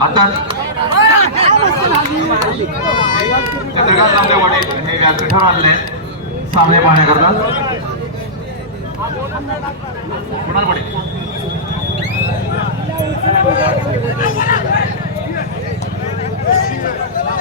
आता चंद्रकांत नामदेव वडील हे सामने पाहण्याकरता कुणाल वडील?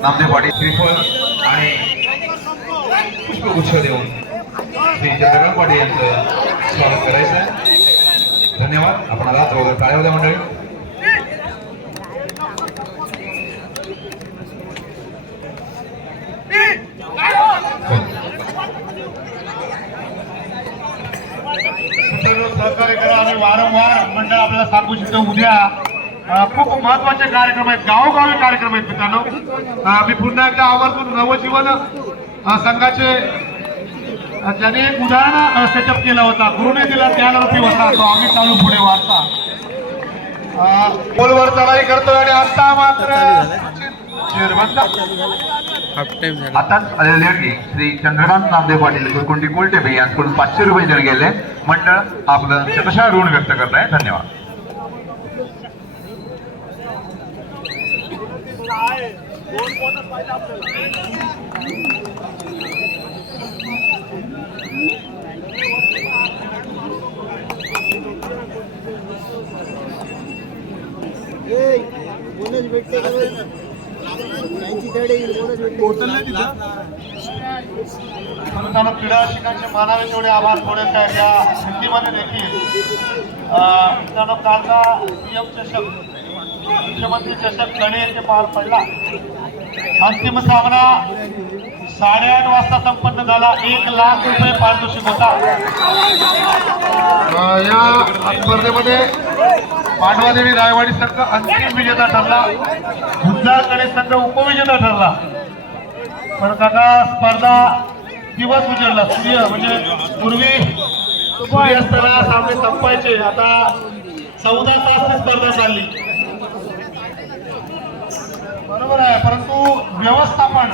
नामदेव पाटील श्रीफळ आणि पुष्पगुच्छ देऊन श्री चंद्रकांत पाटील यांचं स्वागत करायचं आहे धन्यवाद. आपण आता वगैरे काय होत्या मंडळी सहकार्य करा आणि वारंवार मंडळ आपल्याला सांगू शकतो उद्या खूप महत्त्वाचे कार्यक्रम आहेत. गावोगावी कार्यक्रम आहेत मित्रांनो. मी पुन्हा एकदा आवर्जून नवजीवन संघाचे ज्याने एक उदाहरण सेटअप केला होता. गुरुने दिला ज्ञानरूपी होता तो आम्ही चालू पुढे वारसा. अ, पोलवर चढाई करतोय आणि आता मात्र की श्री चंद्रकांत नामदेव पाटील गुरकुंडी कोलटेबे यांच्याकडून पाचशे रुपये देणे गेले. मंडळ आपलं शतशः ऋण व्यक्त करत आहे. धन्यवाद. मित्रांनो क्रीडा रसिकांचे मानावे तेवढे आभार थोडेच आहेत या हिंदीमध्ये देखील अं, मित्रांनो कालचा पीएम चषक मुख्यमंत्री चषक कणे येथे पार पडला अंतिम सामना साडेआठ वाजता संपन्न झाला एक लाख रुपये पारितोषिक होता। या स्पर्धेमध्ये पांडवादेवी रायवाडी संघ अंतिम विजेता ठरला. गुंजाळकडे संघ उपविजेता ठरला. पण काका स्पर्धा दिवस विचारला सूर्य म्हणजे पूर्वी सूर्यास्ताला सामने संपायचे. आता चौदा तास स्पर्धा चालली बरोबर आहे परंतु व्यवस्थापन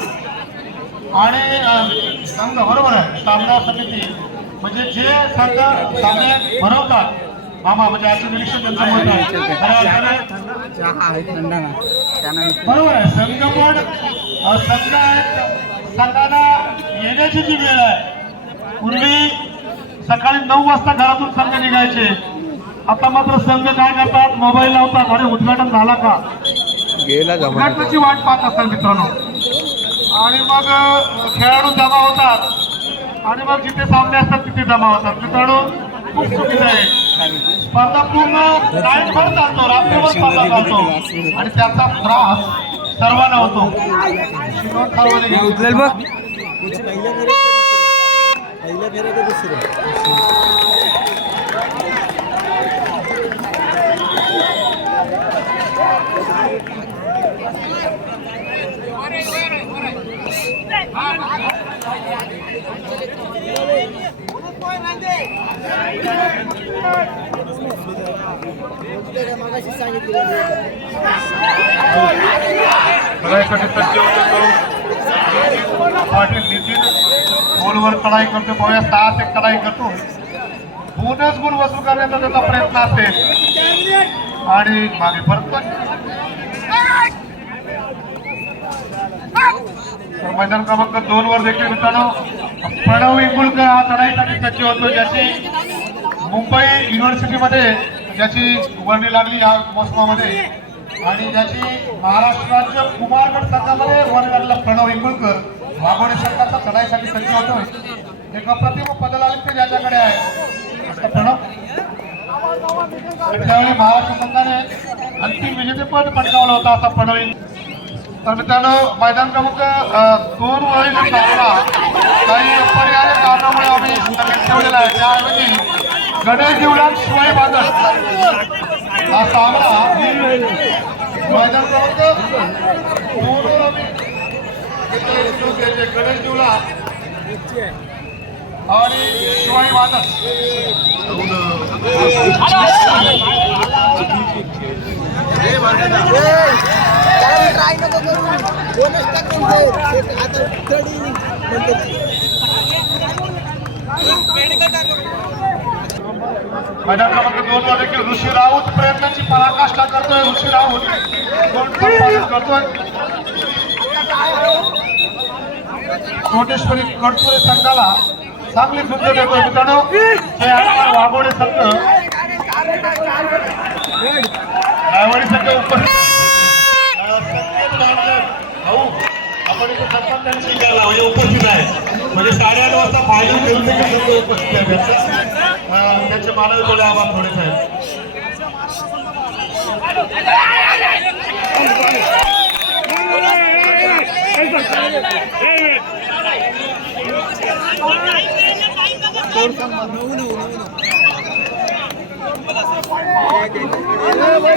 आणि संघ बरोबर आहे. सामना समिती. म्हणजे जे संघ सामने भरवतात मामा म्हणजे आजचं निरीक्षण त्यांचं मत आहे. बरोबर आहे. संघ पण संघ आहेत. संघाला येण्याची जी वेळ आहे पूर्वी सकाळी नऊ वाजता घरातून संघ निघायचे. आता मात्र संघ काय करतात? मोबाईल लावतात. अरे उद्घाटन झाला का? उद्घाटनाची वाट पाहत असतात मित्रांनो. आणि मग खेळाडू जमा होतात. आणि मग जिथे सामने असतात तिथे जमा होतात. मित्रांनो खूप चुकीचं आहे. स्पर्धा पूर्ण नाईटभर चालतो रात्रभर स्पर्धा चालतो. आणि त्याचा त्रास सर्वांना होतो घ्या. उचलेल बघ लढाईसाठी सज्ज होतो तो पाटील नितीन गोलवर कडाई करतो पाहूया सहा ते कडाई करतो. बोनस गुण वसूल करण्याचा त्याचा प्रयत्न असेल. आणि मागे परत मैदान क्रमांक दोन वर देखील मित्रांनो प्रणव इंगुलकर हा लढाईसाठी सज्ज होतो ज्याची मुंबई युनिव्हर्सिटीमध्ये ज्याची वर्णी लागली या मोसमामध्ये आणि ज्याची महाराष्ट्र राज्य कुमारगड संघामध्ये वर्णी लागलेला प्रणव इंगुलकर वाघोडे संघाचा चढाईसाठी सज्ज होतोय एक अप्रतिम पदलालित ज्याच्याकडे आहे. प्रणव त्यावेळी महाराष्ट्र संघाने अंतिम विजेतेपद पटकावलं होतं असा प्रणव तर मित्रांनो मैदान प्रमुख दोन वरील सामना काही अपरिहार्य कारणामुळे आम्ही स्थगित ठेवलेला आहे. त्याऐवजी गणेश देवळात शिवाय बादल. हा सामना मैदान प्रमुख दोन आम्ही गणेश देवळा आणि शिवाई बादल. ट्राय नको करू. बोनस टाकून म्हणजे आता थर्ड इनिंग मैदान क्रमांक दोन वर देखील ऋषी राऊत प्रयत्नाची पराकाष्ठा करतोय ऋषी राऊत करतोय कोटेश्वरी कडसुरे संघाला चांगली सुंदर देतोय मित्रांनो हे वाघोडे संघ रायवाडी संघ उपस्थित स्वीकारला. म्हणजे उपस्थित आहे. म्हणजे साडेआठ वाजता फायनल खेळून उपस्थित आहे. त्यांचं, अं, त्यांचे मानवी थोडे आभार थोडे साहेब शिकांचे मानवी तेवढे आभार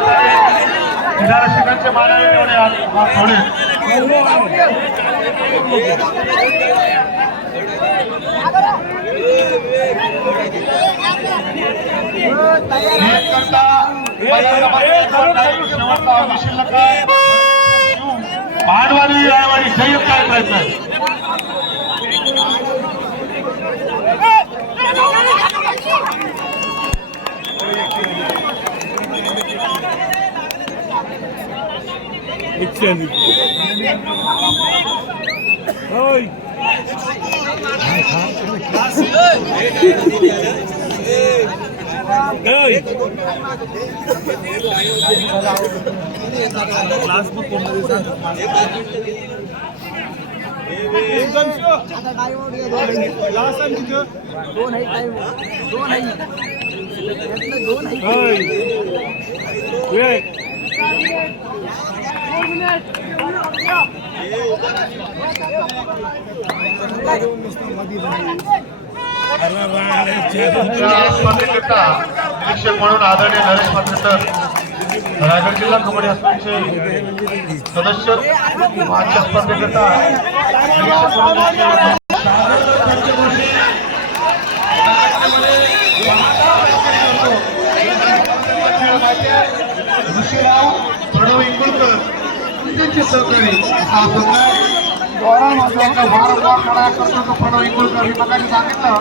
थोडे एक करता शेवटचा अवधी शिल्लक आहे. भांडवाली रायवाडी संयुक्त काय प्रयत्न आता टाइम आउट घ्या दोन आहे टाइम दोन आहे यातनं दोन आहे या स्पर्धेकरता निरीक्षक म्हणून आदरणीय नरेश पात्रकर रायगड जिल्हा कबड्डी असोसिएशनचे सदस्य आजच्या स्पर्धेकरता त्यांचे सहकारी प्रणव इंगुळकर मी सांगितलं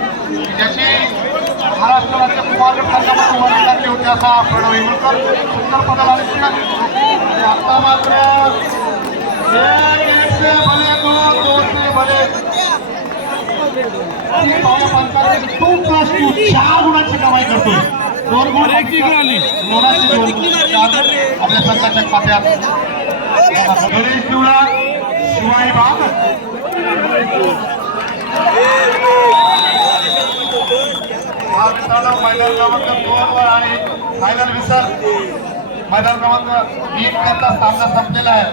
की महाराष्ट्र राज्य कुमार संघामध्ये असा प्रणव पदाला आता मात्र चार गुणांची कमाई करतोय आपल्या संघाच्या खात्यात. गणेश देवळा शिवाई बाग. हा मित्रांनो मैदान क्रमांक दोन वर आणि फायनल विसर. मैदान क्रमांक एक करता सामना संपलेला आहे.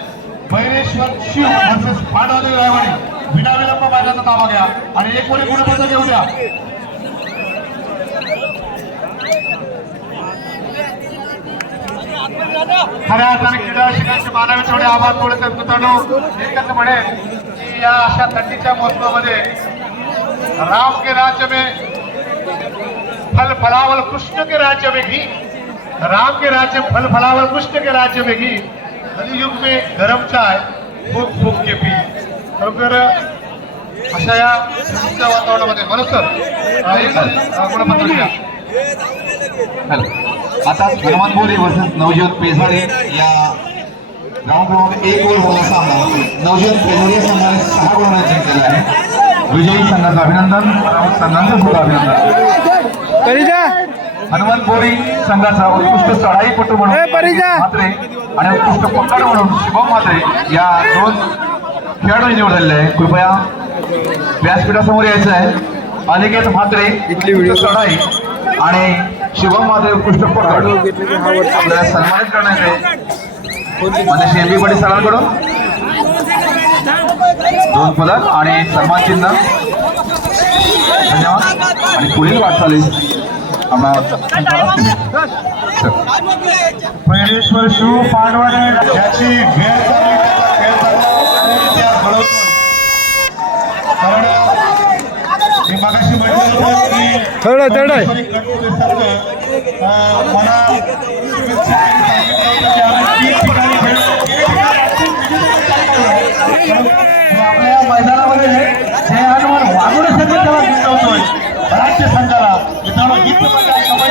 भैरेश्वर शिव वर्सेस पांडवदेव रायवाडी. विनाविलंब मैदानाचा ताबा घ्या. आणि एक कोणी गुणपत्र घेऊ द्या खऱ्या अर्थाने क्रीडा शिक्षणाचे मानावे थोडे आभार थोडे तर मित्रांनो एकच म्हणेन की या अशा थंडीच्या मोसमामध्ये राम के राज्य में फल फलावल कृष्ण के राज्य में घी राम के राज्य फल फलावल कृष्ण के राज्य में घी कलियुग में गरम चाय फूक फूक के पी. खरोखर अशा या वातावरणामध्ये. म्हणून सर. गुणपत्र द्या? आता हनुमान बोरे वर्सेस नवजीवन पेझाडे या ग्राउंड क्रमांक एक वर होणार सामना. नवजीवन पेझाडे संघाने सहा गुणांना जिंकलेला आहे. विजयी संघाचं अभिनंदन संघाचं सुद्धा अभिनंदन. हनुमान बोरी संघाचा उत्कृष्ट चढाईपटू म्हणून! म्हात्रे आणि उत्कृष्ट पकड म्हणून शुभम म्हात्रे या दोन खेळाडू निवड झालेले आहे. कृपया व्यासपीठासमोर यायचं आहे अनिकेत म्हात्रे इथली व्हिडिओ. चढाई आणि शुभम म्हात्रे उत्कृष्ट पकड आपल्याला सन्मानित करण्यात येते मान्य श्री एम बी पाटील सरांकडून दोन पदक आणि सन्मान चिन्ह धन्यवाद आणि पुढील वाटचालीस आम्हाला सर पैरेश्वर शिव पांडवाने याची भेट कारण मी मागाशी म्हटलं होतं की थोडं थोडं परमेश्वरी गणपतीसारखं, अं, मला शुभेच्छा त्यांनी सांगितलं होतं की आम्ही तीन ठिकाणी खेळलो. परंतु आपल्या मैदानामध्ये जे हनुमान वागवण्यासाठी त्याला जिंकवतोय राज्य संघाला मित्रांनो हीच मजा कमाई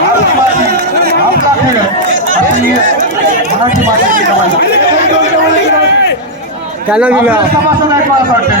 आपली माती, आपला खेळ अशी मराठी मातीची कमाई त्याला दिला आपले सभासद आहेत मला असं वाटतंय